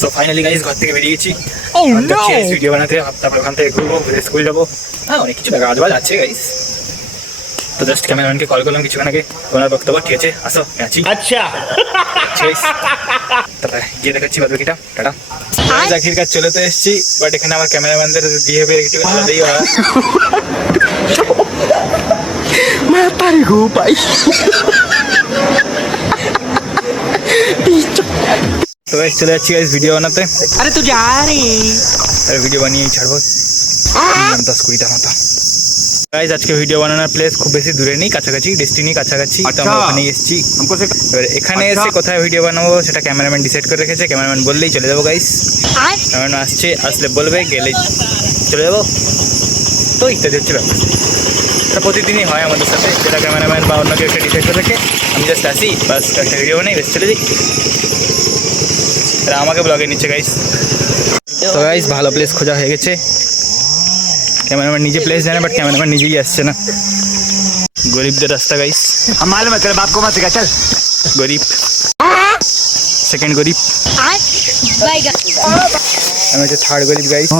তো finally guys ঘর থেকে বেরিয়ে গেছি। Oh no! ভিডিও বানাতে, তারপর ওখান থেকে ঘুরবো, ঘুরে স্কুল যাবো। হ্যাঁ, অনেক কিছু কাজ বাজ আছে গাইস। তো জাস্ট ক্যামেরাম্যানকে কল করলাম কিছুক্ষণ আগে, ওনার বক্তব্য ঠিক আছে আসো আছি। अच्छा তারপরে গিয়ে দেখাচ্ছি বাদবাকিটা। টাটা। চাকরির কাজ চলে তো এসেছি, বাট এখানে আমার ক্যামেরাম্যানদের বিহেভিয়ার একটু ভালোই হয়। मैं तारी हूँ भाई তো গাইস চলে যাচ্ছি গাইস ভিডিও বানাতে। अरे तू जा रही আর ভিডিও বানিয়েই ছাড়বো 10-20টা মতো। গাইস আজকে ভিডিও বানানোর প্লেস খুব বেশি দূরে নেই, কাছাকাছি, ডেস্টিনি কাছাকাছি। তো আমরা ওখানে এসেছি। এবার এখানে এসে কোথায় ভিডিও বানাবো সেটা ক্যামেরাম্যান ডিসাইড করে রেখেছে। ক্যামেরাম্যান বললেই চলে যাবো গাইস। ক্যামেরাম্যান আসছে, আসলে বলবে, গেলে চলে যাবো। তো ইত্যাদি হচ্ছে ব্যাপার। এটা প্রতিদিনই হয় আমাদের সাথে, যেটা ক্যামেরাম্যান বা অন্য কেউ একটা ডিসাইড করে রেখে আমি জাস্ট আসি, বাস একটা ভিডিও বানাই, বেশ চলে যাই। এরা আমাকে ব্লগে নিচ্ছে গাইস। তো গাইস ভালো প্লেস খোঁজা হয়ে গেছে। ক্যামেরাম্যান নিজে প্লেস জানে, বাট ক্যামেরাম্যান নিজেই আসছে না। গরিবদের রাস্তা গাইস। हमारे में तेरे बाप को मत सिखा चल গরিব, সেকেন্ড গরিব, আমি হচ্ছে থার্ড গরিব গাইস।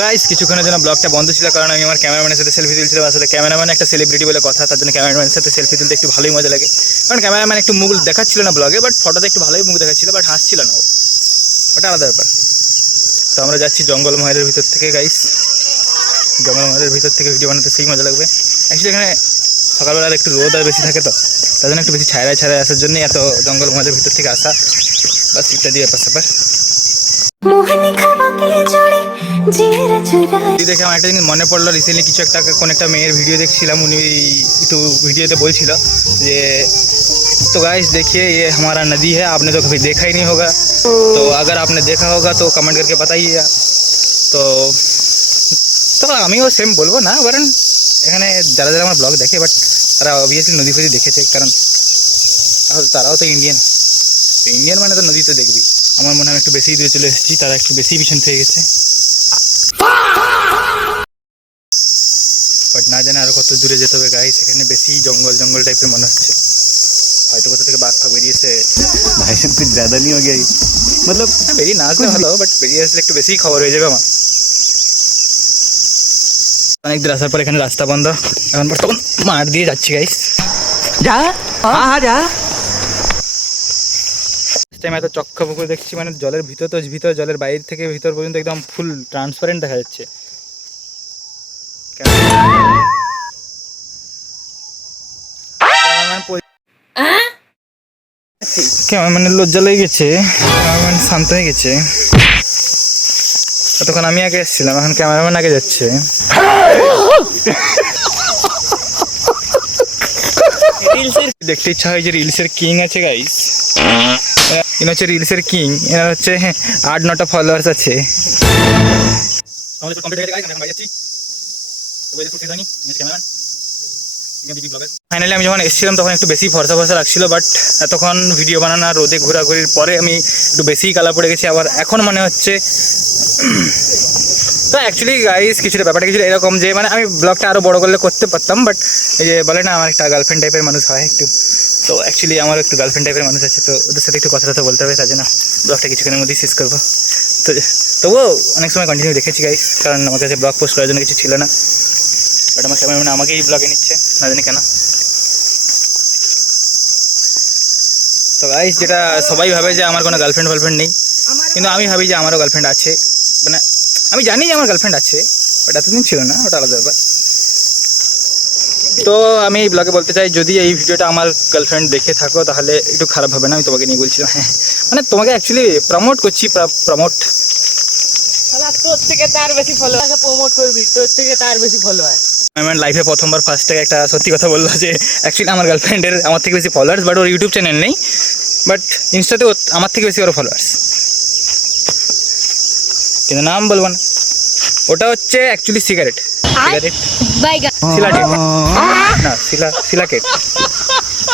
গাইস কিছুক্ষণের জন্য ব্লগটা বন্ধ ছিল, কারণ আমি আমার ক্যামেরাম্যানের সাথে সেলফি তুলছিলাম। আসলে ক্যামেরাম্যান একটা সেলিব্রিটি বলে কথা, তার জন্য ক্যামেরাম্যানের সাথে সেলফি তুলতে একটু ভালোই মজা লাগে। কারণ ক্যামেরাম্যান একটু মুখ দেখাচ্ছিল না ব্লগে, বাট ফটোতে একটু ভালোই মুখ দেখাচ্ছিল, বাট হাসছিল না, ওটা আলাদা ব্যাপার। তো আমরা যাচ্ছি জঙ্গলমহলের ভিতর থেকে গাইস। জঙ্গলমহলের ভিতর থেকে ভিডিও বানাতে সেই মজা লাগবে। অ্যাকচুয়ালি এখানে সকালবেলার একটু রোদ আর বেশি থাকে, তো তার জন্য একটু বেশি ছায়ায় ছায়ায় আসার জন্যই এত জঙ্গলমহলের ভিতর থেকে আসা, বাস ইত্যাদি ব্যাপার স্যাপার। দেখে আমার একটা জিনিস মনে পড়লো, রিসেন্টলি কিছু একটা কোন একটা মেয়ের ভিডিও দেখছিলাম, উনি একটু ভিডিওতে বলছিল যে तो गाइस देखिए ये हमारा नदी है, आपने तो कभी देखा ही नहीं होगा, तो अगर आपने देखा होगा तो कमेंट करके बताइए। तो আমিও সেম বলবো না, কারণ এখানে যারা যারা আমার ব্লগ দেখে, বাট তারা অবভিয়াসলি নদী ফদি দেখেছে, কারণ তারাও তো ইন্ডিয়ান। তো ইন্ডিয়ান মানে তো নদী তো দেখবি। আমার মনে হয় একটু বেশি দূরে চলে এসেছি, তারা একটু বেশি পিছন থেকে গেছে, বাট না জানে আরো কত দূরে যেতে হবে গাইস। এখানে বেশি জঙ্গল জঙ্গল টাইপের মনে হচ্ছে, হয়তো কোথা থেকে বাঘ ফাঘ বেরিয়েছে। भाई सब कुछ ज्यादा नहीं हो गया मतलब বেরিয়ে না আসলে ভালো, বাট বেরিয়ে আসলে একটু বেশি খবর হয়ে যাবে আমার। অনেক দূর আসার পর এখানে রাস্তা বন্ধ, এখন বর্তমান মাঠ দিয়ে যাচ্ছি গাইস। जा हाँ जा আমি এত চক্কা পুকুর দেখছি, মানে জলের ভিতর তো ভিতর, জলের বাইরে থেকে ভিতর পর্যন্ত একদম ফুল ট্রান্সপারেন্ট দেখা যাচ্ছে। ক্যামেরাম্যানের লজ্জা লেগে গেছে, ক্যামেরাম্যান শান্ত হয়ে গেছে। তখন আমি আগে এসেছিলাম, এখন ক্যামেরাম্যান আগে যাচ্ছে। দেখতে ইচ্ছা হয় যে রিলসের কিং আছে গাইস, ইনি হচ্ছে রিলসের কিং। এনার হচ্ছে 8-9টা ফলোয়ার্স আছে। ফাইনালি আমি যখন এসেছিলাম তখন একটু বেশি ফর্সা ফর্সা লাগছিল, বাট এতক্ষণ ভিডিও বানানো রোদে ঘোরাঘুরির পরে আমি একটু বেশিই কালা পড়ে গেছি। আবার এখন মনে হচ্ছে তো অ্যাকচুয়ালি গাইস কিছুটা ব্যাপারটা কিছুটা এরকম যে, মানে আমি ব্লগটা আরও বড় করলে করতে পারতাম, বাট এই যে বলে না আমার একটা গার্লফ্রেন্ড টাইপের মানুষ হয় একটু, তো অ্যাকচুয়ালি আমার একটু গার্লফ্রেন্ড টাইপের মানুষ আছে, তো ওদের সাথে একটু কথা বলতে হবে, তার জন্য ব্লগটা কিছুক্ষণের মধ্যেই শেষ করবো। তো তবুও অনেক সময় কন্টিনিউ দেখেছি গাইস, কারণ আমার কাছে ব্লগ পোস্ট করার জন্য কিছু ছিল না, বাট আমার ক্যামেরাম্যান আমাকেই ব্লগে নিচ্ছে, না জানি কেন। তো গাইস যেটা সবাই ভাবে যে আমার কোনো গার্লফ্রেন্ড নেই, কিন্তু আমি ভাবি যে আমারও গার্লফ্রেন্ড আছে। মানে আমি জানি যে আমার গার্লফ্রেন্ড আছে, বাট এতদিন ছিল না, ওটা আলাদা ব্যাপার। তো আমি এই ব্লগে বলতে চাই, যদি এই ভিডিওটা আমার গার্লফ্রেন্ড দেখে থাকো তাহলে একটু খারাপ হবে না, আমি তোমাকে নিয়ে বলছিলাম। হ্যাঁ মানে তোমাকে অ্যাকচুয়ালি প্রমোট করছি, প্রমোট। তোর থেকে তার বেশি ফলোয়ার প্রমোট করবি, তোর থেকে তার বেশি ফলোয়ার। আমার লাইফে প্রথমবার ফার্স্টে একটা সত্যি কথা বললো যে অ্যাকচুয়ালি আমার গার্লফ্রেন্ডের আমার থেকে বেশি followers, but or YouTube channel নেই, বাট ইনস্টাতে আমার থেকে বেশি ওর ফলোয়ার্স, কিন্তু নাম বলবো না। ওটা হচ্ছে অ্যাকচুয়ালি সিগারেট, সিলাকেট না, সিলাকেট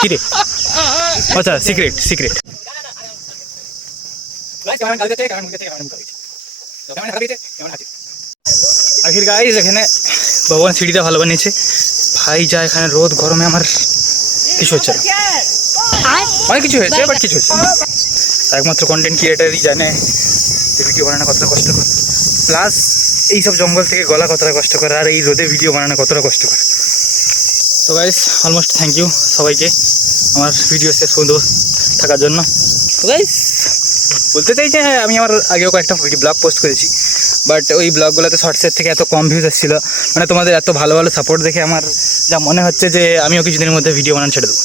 কি রে? আচ্ছা সিক্রেট। আখির গাইস এখানে ভগবান সিঁড়িটা ভালো বানিয়েছে ভাই, যা এখানে রোদ গরমে আমার কিছু হচ্ছে না, অনেক কিছু হয়েছে বাট কিছু হচ্ছে না। একমাত্র কন্টেন্ট ক্রিয়েটারই জানে যে ভিডিও বানানো কতটা কষ্টকর, প্লাস এইসব জঙ্গল থেকে গলা কতটা কষ্টকর, আর এই রোদে ভিডিও বানানো কতটা কষ্টকর। তো গাইস অলমোস্ট থ্যাংক ইউ সবাইকে আমার ভিডিও শেষ পর্যন্ত থাকার জন্য। তো গাইস বলতে চাই যে আমি আমার আগেও কয়েকটা ব্লগ পোস্ট করেছি, বাট ওই ব্লগগুলোতে শর্টসের থেকে এত কম ভিউজ এসেছিলো, মানে তোমাদের এত ভালো ভালো সাপোর্ট দেখে আমার যা মনে হচ্ছে যে আমিও কিছুদিনের মধ্যে ভিডিও বানানো ছেড়ে দেবো।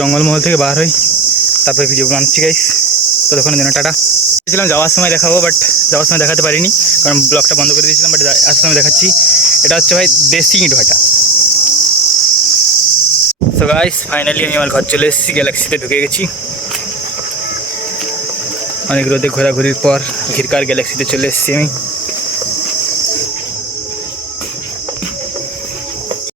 জঙ্গলমহল থেকে বার হই, তারপরে ভিডিও বানাচ্ছি গাইস। তো তখন দিন টাটা। ছিলাম যাওয়ার সময় দেখাবো, বাট যাওয়ার সময় দেখাতে পারিনি কারণ ব্লগটা বন্ধ করে দিয়েছিলাম, বাট আসার সময় দেখাচ্ছি। এটা হচ্ছে ভাই দেশি ইট ভাটা। তো গাইস ফাইনালি আমি আমার ঘর চলে এসেছি, গ্যালাক্সিতে ঢুকে গেছি। অনেক রোদে ঘোরাঘুরির পর ঘিরকার গ্যালাক্সিতে চলে এসেছি আমি।